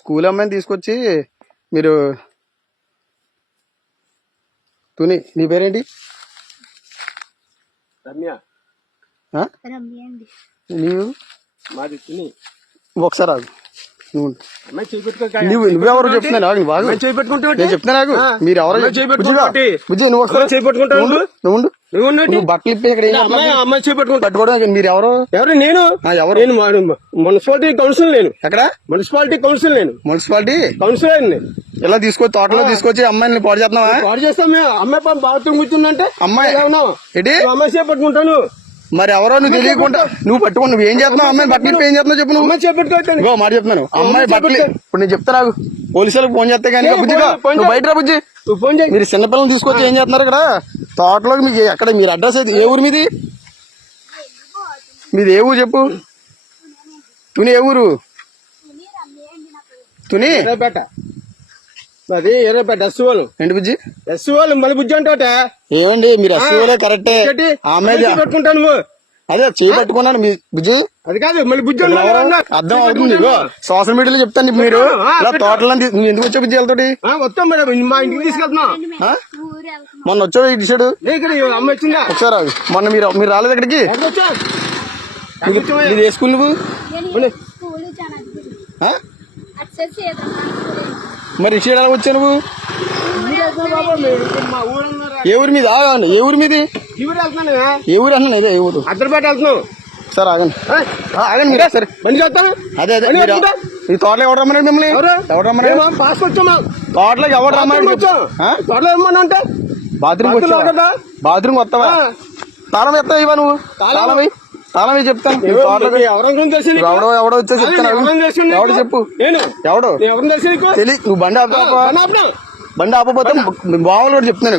School అమ్మాయిని తీసుకొచ్చి మీరు తుని నీ పేరేంటి? రమ్య. నీవు? మాది తుని. ఒకసారి ఆగు. నువ్వెవరు చెప్తున్నా నేను చెప్తున్నా నాకు మీరు ఎవరో నువ్వు బట్టలు ఇప్పి ఇక్కడ అమ్మాయి చేపట్టుకుంటా పట్టుకోవడం మీరు ఎవరు? ఎవరు? నేను మున్సిపాలిటీ కౌన్సిల్. నేను ఎక్కడ? Municipality council. నేను మున్సిపాలిటీ కౌన్సిలర్. ఇలా తీసుకొచ్చి తోటలో తీసుకొచ్చి అమ్మాయిని పాడు చేస్తున్నావా? పాడు చేస్తాం మేము. అమ్మాయి బాత్రూమ్ కూర్చుందంటే అమ్మాయి ఏంటి అమ్మాయి చేపట్టుకుంటాను. మరి ఎవరో నువ్వు తెలియకుండా నువ్వు పట్టుకుని నువ్వు ఏం చేస్తున్నావు? అమ్మాయి బట్టలు ఏం చేస్తున్నావు చెప్పు. నువ్వు అమ్మాయి చేపట్టుకో మాట చెప్తున్నాను. అమ్మాయి బట్టలు ఇప్పుడు నేను చెప్తా నాకు పోలీసులకు ఫోన్ చేస్తే కానీ బుజ్జిగా నువ్వు బయట రా బుజ్జి. మీరు చిన్నపిల్లలు తీసుకొచ్చి ఏం చేస్తున్నారు ఇక్కడ తోటలోకి? మీకు ఎక్కడ మీరు అడ్రస్ అయితే ఏ ఊరు మీది? మీది ఏ ఊరు చెప్పు. తుని ఏ ఊరు? తుని అది ఎర్రపేట ఎస్సీఓలు. ఏంటి బుజ్జి? ఎస్సీఓలు మళ్ళీ బుజ్జి అంటే ఏమండి మీరు ఎస్సీఓలే కరెక్టే. అమ్మాయి పట్టుకుంటాను నువ్వు అదే చేయి పట్టుకున్నాను మీ బుజ్జి. అది కాదు మళ్ళీ బుజ్జి అర్థం అవుతుంది. సోషల్ మీడియాలో చెప్తాను మీరు ఇలా తోటలో ఎందుకు వచ్చా బుజ్జి వాళ్ళతోటి? వస్తాం మేడం మా ఇంటికి తీసుకెళ్తున్నాం. మొన్న వచ్చావు ఇటు సైడ్ అమ్మాయి వచ్చిందా? ఒకసారి ఆగు. మొన్న మీరు రాలేదు ఇక్కడికి? ఇది ఏ స్కూల్ నువ్వు? మరి ఇటు సైడ్ ఎలా వచ్చా నువ్వు? ఏ ఊరి మీద? ఏ ఊరి మీది? ఏ ఊరు అన్నా ఇదే ఏ ఊరు? అద్దరిపేట వెళ్తున్నావు. సార్ ఆగండి ఆగండి మీరా సరే అదే అదే ఈ తోటలో ఎవరు రమ్మన్నాడు మిమ్మల్ని? ఎవరు రమ్మన్నాడు? తోటలోకి ఎవరు రమ్మన్నాడు? తోటలో ఏమన్నా అంటే బాత్రూమ్ వస్తావా? తాళం ఎత్తావు ఇవా నువ్వు? తాళం చెప్తాను. ఎవడో వచ్చేసి చెప్తాను. ఎవడు చెప్పు ఎవడు తెలియదు. నువ్వు బండి ఆపకపోతే బావులు కూడా చెప్తున్నాను.